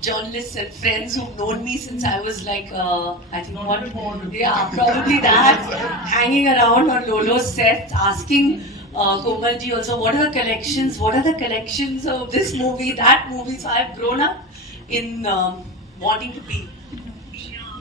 journalists and friends who've known me since I was like, I think probably that, hanging around on Lolo's set, asking Komal ji also, what are the collections? What are the collections of this movie, that movie? So I've grown up in wanting to be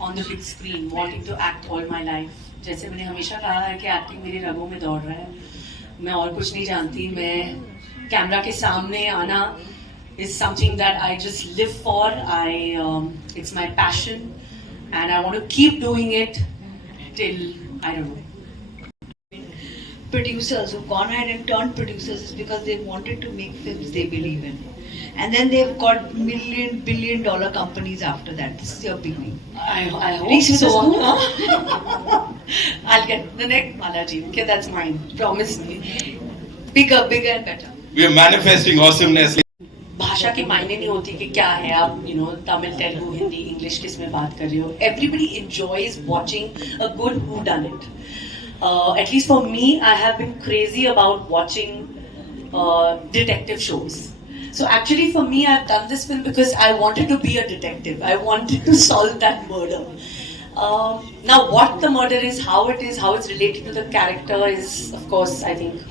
on the big screen, wanting to act all my life. जैसे मैंने हमेशा कहा है कि acting मेरी रगों में दौड़ रहा है, मैं और कुछ नहीं जानती, मैं कैमरा के सामने आना is something that I just live for. It's my passion, and I want to keep doing it till I don't know. Producers who've gone ahead and turned producers is because they wanted to make films they believe in. And then they've got billion-dollar companies after that. This is your beginning. I hope Reese with so. a spoon? I'll get the next Malaji. Okay, that's mine. Promise me. Bigger and better. We are manifesting awesomeness. भाषा के मायने नहीं होती कि क्या है आप Tamil Telugu Hindi English किस में बात कर रहे हो. Everybody enjoys watching a good whodunit. At least for me, I have been crazy about watching detective shows. So actually for me, I've done this film because I wanted to be a detective. I wanted to solve that murder. Now what the murder is, how it's related to the character is, of course, I think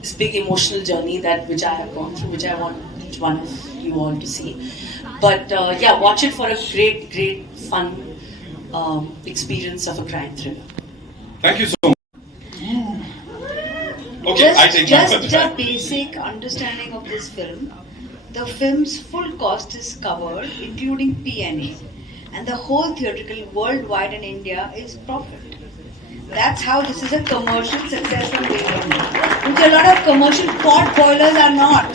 this big emotional journey which I have gone through, which I want each one of you all to see. But yeah, watch it for a great fun experience of a crime thriller. Thank you so much. Okay, I take just a basic understanding of this film. The film's full cost is covered, including P&A, and the whole theatrical worldwide in India is profit. That's how this is a commercial success from day one. Which a lot of commercial pot boilers are not.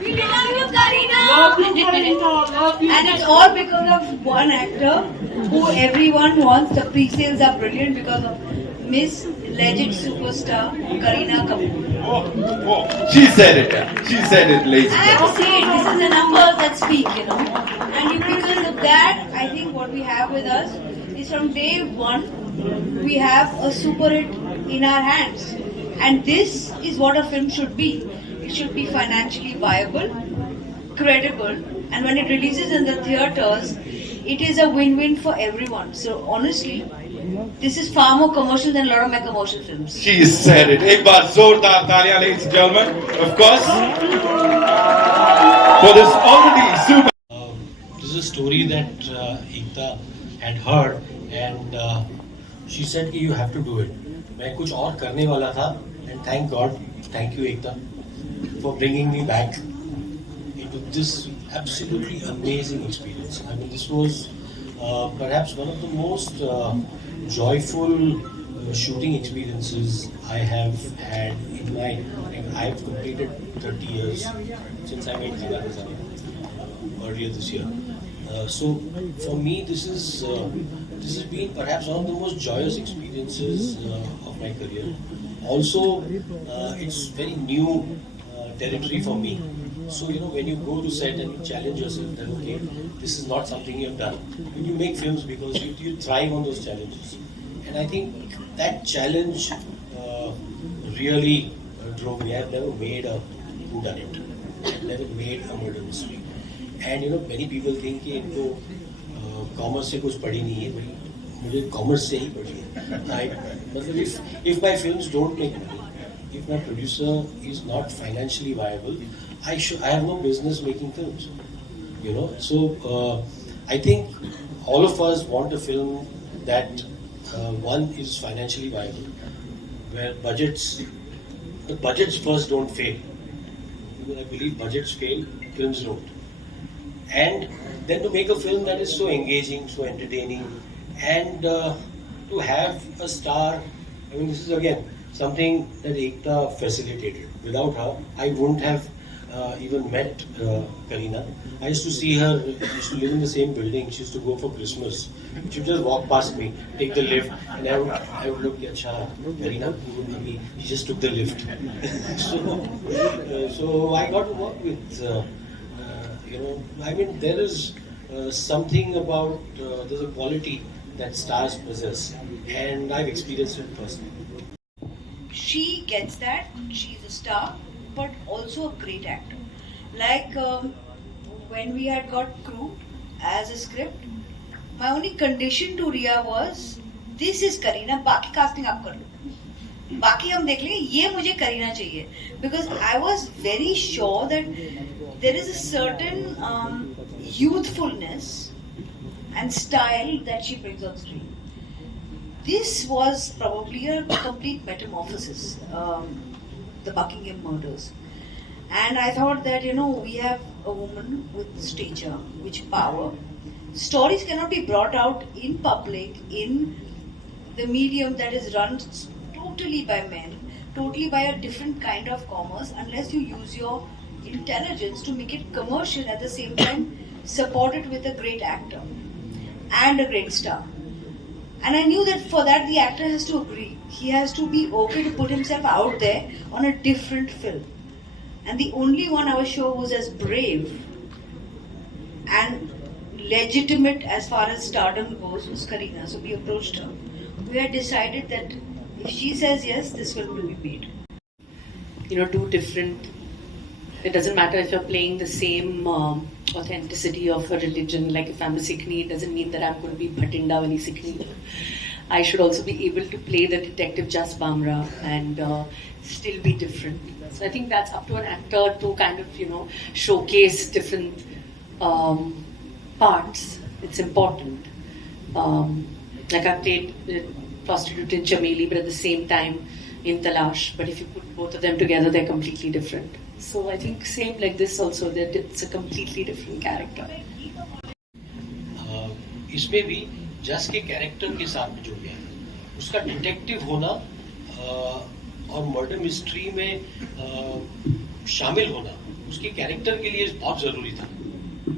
We love you, Kareena! Love you, Kareena! Love you. And it's all because of one actor who everyone wants. The pre-sales are brilliant because of Miss Legend Superstar Kareena Kapoor. Oh, she said it. She said it, ladies. I have to say it. This is the numbers that speak, And because of that, I think what we have with us is from day one, we have a super hit in our hands. And this is what a film should be. It should be financially viable, credible, and when it releases in the theatres, it is a win-win for everyone. So honestly, this is far more commercial than a lot of my commercial films. She said it. Ek baar zordar taaliyan, ladies and gentlemen. Of course, for this already super. This is a story that Ekta had heard, and she said कि you have to do it. मैं कुछ और करने वाला था, and thank God, thank you Ekta, for bringing me back into this absolutely amazing experience. I mean, this was perhaps one of the most joyful shooting experiences I have had in my life. I have completed 30 years since I made Kala Khazana earlier this year. So for me, this has been perhaps one of the most joyous experiences of my career. Also, it's very new territory for me. So, when you go to set and you challenge yourself that, okay, this is not something you have done. When you make films because you thrive on those challenges. And I think that challenge really drove me. I've never made a whodunit. I've never made a murder mystery. And, many people think कि इनको commerce से कुछ पढ़ी नहीं है, भाई मुझे commerce से ही पढ़ी है. मतलब if my films don't make money, if my producer is not financially viable, I have no business making films. So I think all of us want a film that one is financially viable, where the budgets first don't fail. Because I believe budgets fail, films don't. And then to make a film that is so engaging, so entertaining, and to have a star. I mean, this is again something that Ekta facilitated. Without her, I wouldn't have even met Kareena. I used to see her, she used to live in the same building, she used to go for Christmas. She would just walk past me, take the lift, and I would look at Kareena, he just took the lift. So I got to work with, I mean, there is something about, there's a quality that stars possess, and I've experienced it personally. She gets that, she's a star, but also a great actor. Like when we had got crew as a script, my only condition to Riya was, this is Kareena, बाकी casting आप कर लो, बाकी हम देख लेंगे, ये मुझे करीना चाहिए, because I was very sure that there is a certain youthfulness and style that she brings on screen. This was probably a complete metamorphosis, the Buckingham murders. And I thought that, we have a woman with stature, with power. Stories cannot be brought out in public, in the medium that is run totally by men, totally by a different kind of commerce, unless you use your intelligence to make it commercial, at the same time support it with a great actor and a great star. And I knew that for that the actor has to agree. He has to be okay to put himself out there on a different film. And the only one I was sure was as brave and legitimate as far as stardom goes was Kareena. So we approached her. We had decided that if she says yes, this film will be made. Two different. It doesn't matter if you're playing the same authenticity of a religion. Like if I'm a Sikhni, it doesn't mean that I'm going to be Bhatinda wali Sikhni. I should also be able to play the detective Jas Bamra and still be different. So I think that's up to an actor to kind of showcase different parts. It's important. Like I played prostitute in Chameli, but at the same time in Talash. But if you put both of them together, they're completely different. So I think same like this also, that it's a completely different character. इसमें भी जस के character के साथ में जुड़ गया, उसका डिटेक्टिव होना और मर्डर मिस्ट्री में शामिल होना उसके कैरेक्टर के लिए बहुत ज़रूरी था,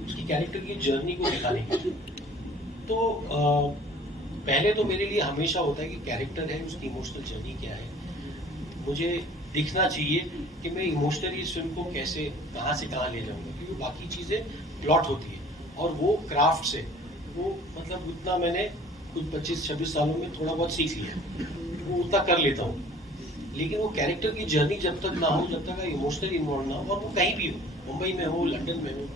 उसकी कैरेक्टर की जर्नी को दिखाने के लिए। तो पहले तो मेरे लिए हमेशा होता है कि कैरेक्टर है, उसकी इमोशनल जर्नी क्या है, मुझे दिखना चाहिए कि मैं इमोशनली इस फिल्म को कैसे कहाँ से कहाँ ले जाऊंगा, क्योंकि बाकी चीज़ें प्लॉट होती है और वो क्राफ्ट से वो मतलब उतना मैंने कुछ 25-26 सालों में थोड़ा बहुत सीख लिया, वो उतना कर लेता हूँ। लेकिन वो कैरेक्टर की जर्नी जब तक ना हो, जब तक इमोशनली इन्वॉल्व ना हो, और वो कहीं भी हो, मुंबई में हो, लंदन में हो,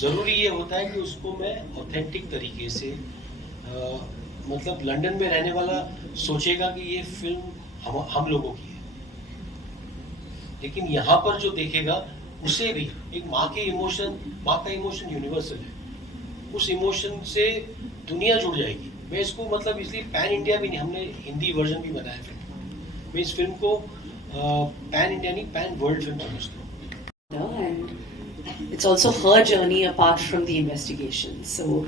ज़रूरी ये होता है कि उसको मैं ऑथेंटिक तरीके से मतलब लंदन में रहने वाला सोचेगा कि ये फिल्म हम लोगों की है, लेकिन यहाँ पर जो देखेगा उसे भी एक माँ का इमोशन यूनिवर्सल है, उस इमोशन से दुनिया जुड़ जाएगी। मैं इसको मतलब इसलिए पैन इंडिया भी नहीं, हमने हिंदी वर्जन भी बनाया फिल्म, मैं इस फिल्म को पैन इंडिया नहीं पैन वर्ल्ड फिल्म समझता हूँ। And it's also her journey apart from the investigation. So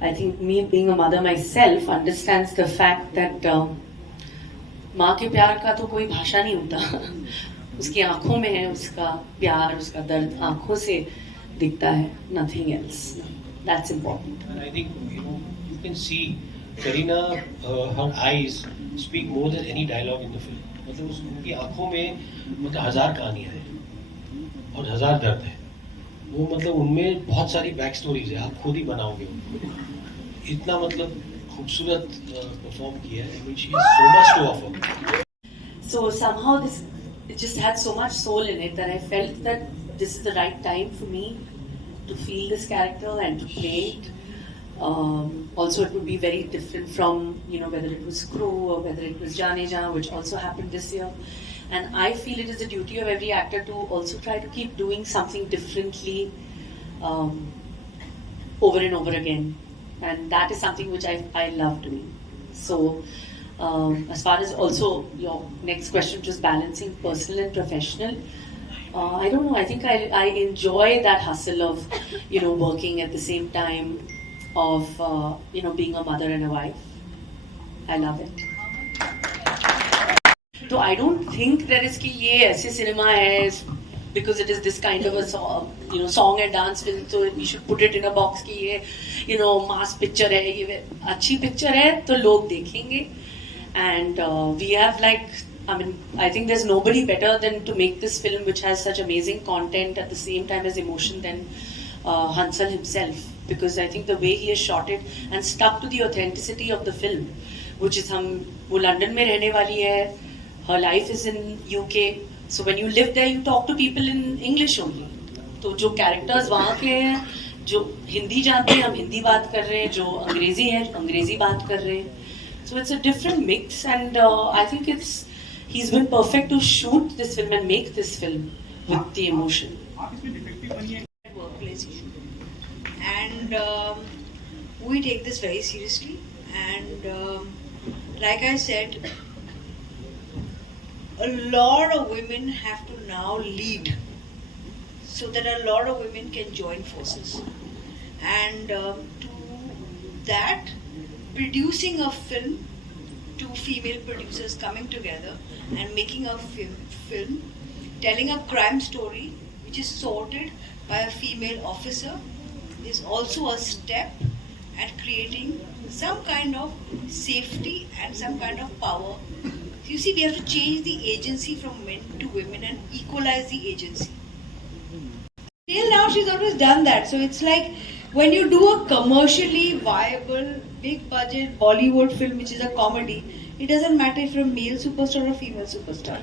I think me being a mother myself understands the fact that माँ के प्यार का तो कोई भाषा नहीं होता, उसकी आंखों में है उसका प्यार, उसका दर्द आंखों से दिखता है, nothing else. That's important. And I think you can see Kareena, her eyes speak more than any dialogue in the film. मतलब उनकी आंखों में मतलब 1000 कहानियां हैं और 1000 दर्द है, वो मतलब उनमें बहुत सारी बैक स्टोरीज है, आप खुद ही बनाओगे उनको, इतना मतलब खूबसूरत परफॉर्म किया है। I mean, she has so much to offer. So somehow it just had so much soul in it that I felt that this is the right time for me to feel this character and to play it. Also, it would be very different from whether it was Crew or whether it was Jaane Jaan, which also happened this year. And I feel it is the duty of every actor to also try to keep doing something differently over and over again. And that is something which I love doing. So, as far as also your next question, just balancing personal and professional, I don't know. I think I enjoy that hustle of, working at the same time, of, being a mother and a wife. I love it. So I don't think there is कि ये ऐसे cinema है because it is this kind of a song and dance film, so we should put it in a box कि ये mass picture है, ये अच्छी picture है तो लोग देखेंगे. And we have I think there's nobody better than to make this film which has such amazing content at the same time as emotion than Hansal himself, because I think the way he has shot it and stuck to the authenticity of the film, which is वो London में रहने वाली है, her life is in UK, so when you live there you talk to people in English only, तो जो characters वहाँ के हैं, जो हिंदी जानते हैं हम हिंदी बात कर रहे हैं, जो अंग्रेजी हैं अंग्रेजी बात कर रहे हैं. So it's a different mix, and I think he's been perfect to shoot this film and make this film with the emotion. Workplace issue. And we take this very seriously. And like I said, a lot of women have to now lead so that a lot of women can join forces. And to that, producing a film, two female producers coming together and making a film telling a crime story which is sorted by a female officer is also a step at creating some kind of safety and some kind of power. You see, we have to change the agency from men to women and equalize the agency. Till now, she's always done that. So it's like when you do a commercially viable, big budget Bollywood film which is a comedy, it doesn't matter if you're a male superstar or female superstar.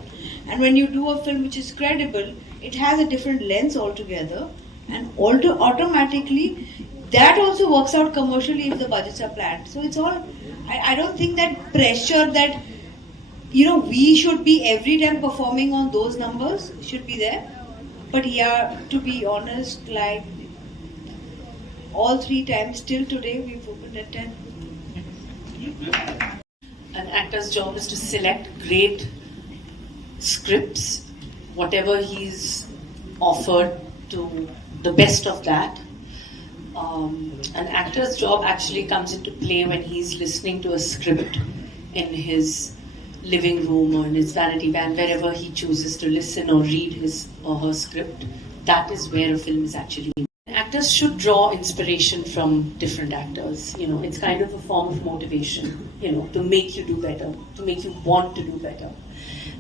And when you do a film which is credible, it has a different lens altogether, and automatically that also works out commercially if the budgets are planned. So it's all, I don't think that pressure that, you know, we should be every time performing on those numbers should be there. But yeah, to be honest, like all 3 times till today we've opened at 10. An actor's job is to select great scripts, whatever he's offered, to the best of that. An actor's job actually comes into play when he's listening to a script in his living room or in his vanity van, wherever he chooses to listen or read his or her script. That is where a film is actually made. Actors should draw inspiration from different actors. You know, it's kind of a form of motivation, you know, to make you do better, to make you want to do better.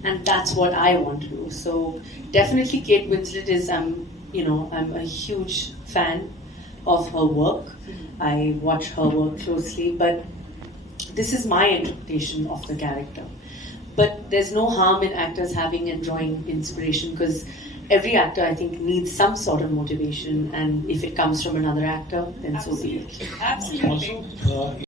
And that's what I want to do. So definitely Kate Winslet is, I'm a huge fan of her work. I watch her work closely, but this is my interpretation of the character. But there's no harm in actors having and drawing inspiration, because every actor, I think, needs some sort of motivation, and if it comes from another actor, then so be it. Absolutely. Also,